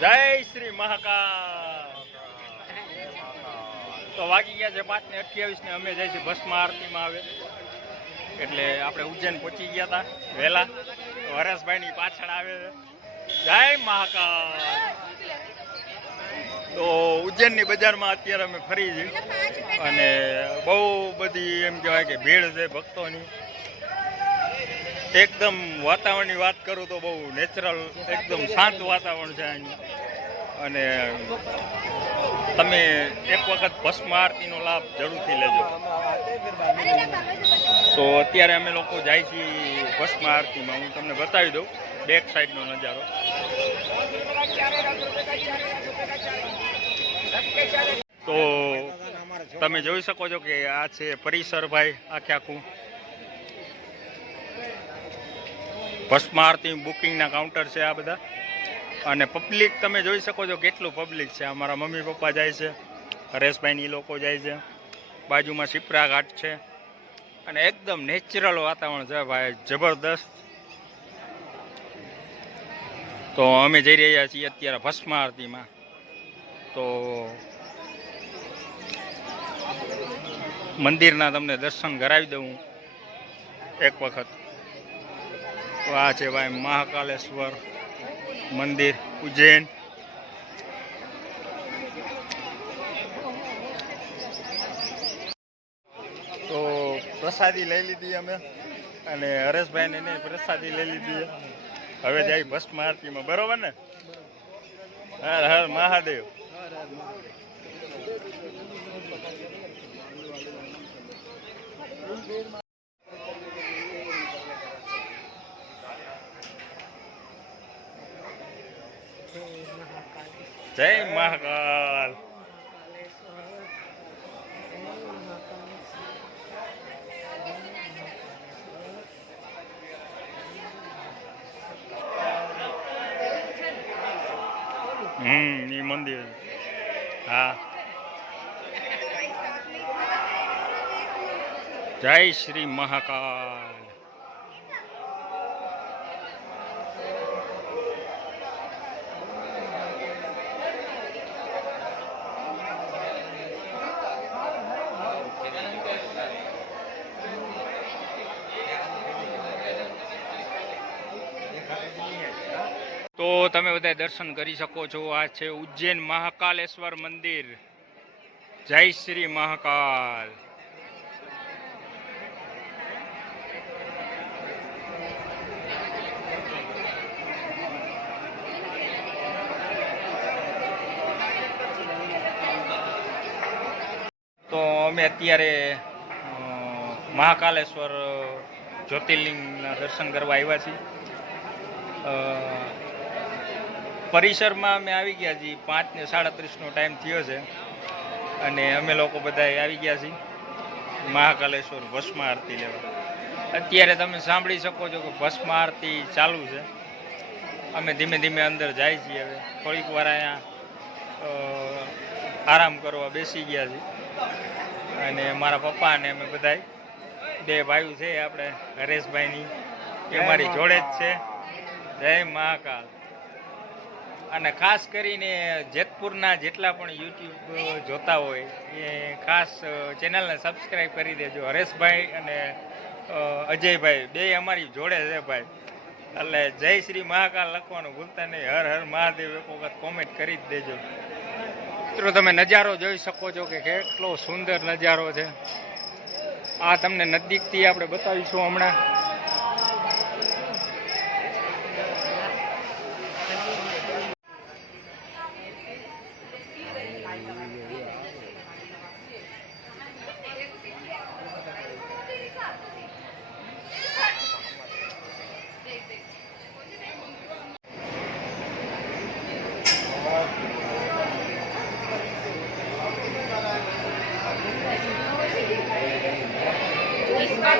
જય શ્રી મહાકાલ. તો વાગી ગયા છે 5:28 ને અમે જઈશું ભસ્મ આરતીમાં આવે એટલે આપણે ઉજ્જૈન પહોંચી ગયા હતા વહેલા. હરેશભાઈની પાછળ આવે છે. જય મહાકાલ. તો ઉજ્જૈનની બજારમાં અત્યારે અમે ફરી છીએ અને બહુ બધી એમ કહેવાય કે ભીડ છે ભક્તોની. એકદમ વાતાવરણની વાત કરું તો બહુ નેચરલ એકદમ શાંત વાતાવરણ છે અહીં. અને તમે એક વખત ભસ્મ આરતીનો લાભ જરૂરથી લેજો. તો અત્યારે અમે લોકો જાય છીએ ભસ્મ આરતીમાં. હું તમને બતાવી દઉં બેક સાઈડનો નજારો. તો તમે જોઈ શકો છો કે આ છે પરિસરભાઈ આખે આખું ભસ્મ આરતી બુકિંગના કાઉન્ટર છે આ બધા. અને પબ્લિક તમે જોઈ શકો છો કેટલું પબ્લિક છે. અમારા મમ્મી પપ્પા જાય છે, હરેશભાઈની લોકો જાય છે, બાજુમાં શિપ્રા ઘાટ છે અને એકદમ નેચરલ વાતાવરણ છે ભાઈ, જબરદસ્ત. તો અમે જઈ રહ્યા છીએ અત્યારે ભસ્મ આરતીમાં. તો મંદિરના તમને દર્શન કરાવી દઉં એક વખત. તો આ છે ભાઈ મહાકાલેશ્વર મંદિર ઉજ્જૈન. તો પ્રસાદી લઈ લીધી અમે અને હરેશભાઈને એને પ્રસાદી લઈ લીધી. હવે જાય ભસ્મ આરતીમાં, બરોબર ને? હર હર મહાદેવ. જય મહાકાલ. એ મંદિર. હા, જય શ્રી મહાકાલ. તો તમે બધા દર્શન કરી શકો છો. આ છે ઉજ્જૈન મહાકાલેશ્વર મંદિર. જય શ્રી મહાકાલ. તો અમે અત્યારે મહાકાલેશ્વર જ્યોતિર્લિંગના દર્શન કરવા આવ્યા છીએ. પરિસરમાં અમે આવી ગયા છીએ. 5:37નો ટાઈમ થયો છે અને અમે લોકો બધા આવી ગયા છીએ મહાકાલેશ્વર ભસ્મ આરતી લેવા. અત્યારે તમે સાંભળી શકો છો કે ભસ્મ આરતી ચાલુ છે. અમે ધીમે ધીમે અંદર જાય છીએ. હવે થોડીક વાર અહીંયા આરામ કરવા બેસી ગયા છીએ અને મારા પપ્પા અને અમે બધા બે ભાઈઓ છે આપણે હરેશભાઈની એ મારી જોડે જ છે. જય મહાકાલ. અને ખાસ કરીને જેતપુરના જેટલા પણ યુટ્યુબ જોતા હોય એ ખાસ ચેનલને સબસ્ક્રાઈબ કરી દેજો. હરેશભાઈ અને અજયભાઈ બે અમારી જોડે છે ભાઈ. એટલે જય શ્રી મહાકાલ લખવાનું ભૂલતા નહીં. હર હર મહાદેવ એક વખત કોમેન્ટ કરી જ દેજો. મિત્રો તમે નજારો જોઈ શકો છો કે કેટલો સુંદર નજારો છે. આ તમને નજીકથી આપણે બતાવીશું હમણાં.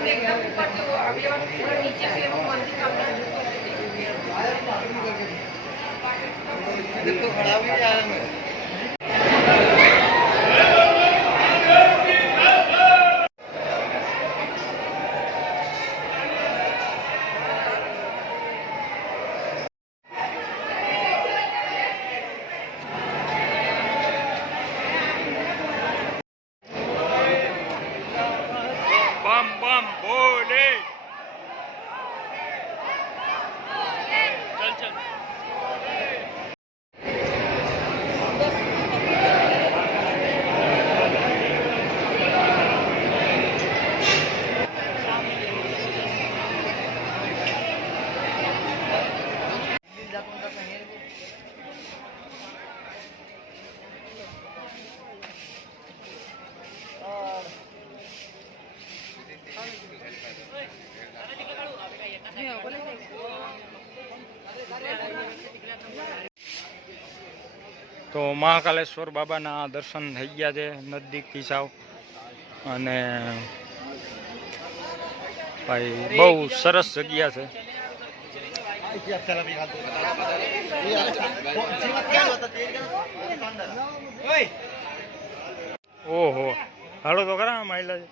एकदम ऊपर जो अभी नीचे से वो मंदिर का देखो खड़ा भी जा रहा है। તો મહાકાલેશ્વર બાબાના દર્શન થઈ ગયા છે નજદીકથી સાવ, અને ભાઈ બહુ સરસ જગ્યા છે. ઓહો, હાલો તો ખરા માયલા છે.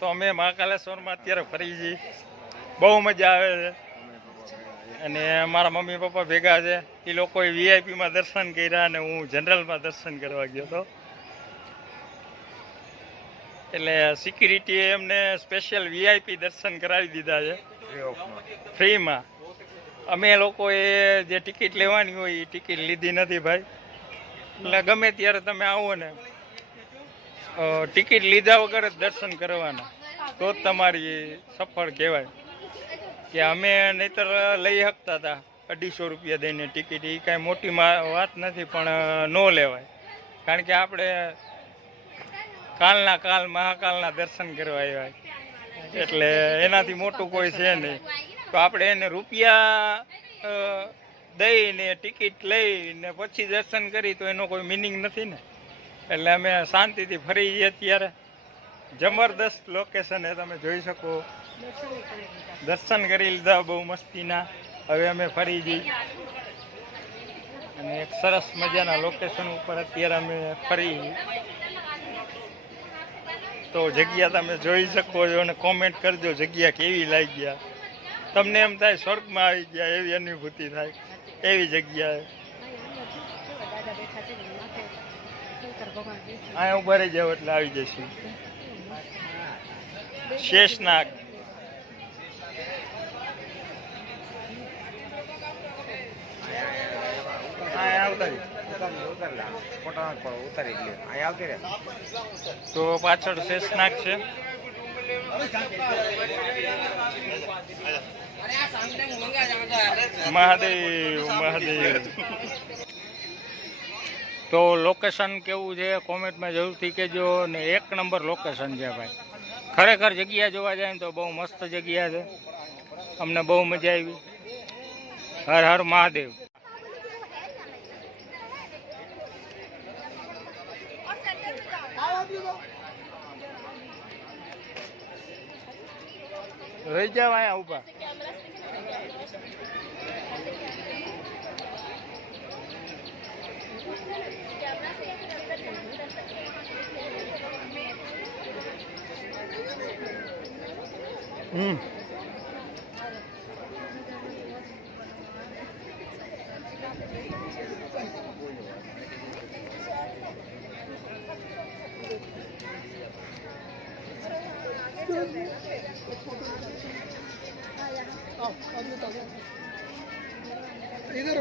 તો અમે મહાકાલેશ્વરમાં અત્યારે ફરી છીએ, બહુ મજા આવે છે. અને મારા મમ્મી પપ્પા ભેગા છે, એ લોકોએ વીઆઈપીમાં દર્શન કર્યા અને હું જનરલમાં દર્શન કરવા ગયો હતો. એટલે સિક્યુરિટીએ એમને સ્પેશિયલ વીઆઈપી દર્શન કરાવી દીધા છે ફ્રીમાં. અમે લોકોએ જે ટિકિટ લેવાની હોય એ ટિકિટ લીધી નથી ભાઈ. એટલે ગમે ત્યારે તમે આવો ને, ટિકિટ લીધા વગર જ દર્શન કરવાના, તો જ તમારી સફળ કહેવાય. કે અમે નહીતર લઈ શકતા હતા 250 રૂપિયા દઈને ટિકિટ, એ કાંઈ મોટી વાત નથી, પણ ન લેવાય. કારણ કે આપણે કાલના કાલ મહાકાલના દર્શન કરવા આવ્યા, એટલે એનાથી મોટું કોઈ છે નહીં. તો આપણે એને રૂપિયા દઈને ટિકિટ લઈને પછી દર્શન કરી તો એનો કોઈ મિનિંગ નથી ને. એટલે અમે શાંતિથી ફરી જઈએ. અત્યારે જબરદસ્ત લોકેશન એ તમે જોઈ શકો, દર્શન કરી લીધા બહુ મસ્તીના. હવે અમે ફરી જઈએ અને એક સરસ મજાના લોકેશન ઉપર અત્યારે અમે ફરી. તો જગ્યા તમે જોઈ શકો છો અને કોમેન્ટ કરજો જગ્યા કેવી લાગી ગયા. તમને એમ થાય સ્વર્ગમાં આવી ગયા એવી અનુભૂતિ થાય, એવી જગ્યાએ. અહીંયા ઉભા રહી જાવ એટલે આવી જઈશું. શેષનાગ. તો પાછળ શેષનાગ છે. મહાદેવ મહાદેવ. તો લોકેશન કેવું છે કોમેન્ટમાં જરૂરથી કહેજો. ને 1 નંબર લોકેશન છે ભાઈ, ખરેખર જગ્યા જોવા જાય ને તો બહુ મસ્ત જગ્યા છે. અમને બહુ મજા આવી. હર હર મહાદેવ. રહી જાવ અહીંયા ઉભા. इधर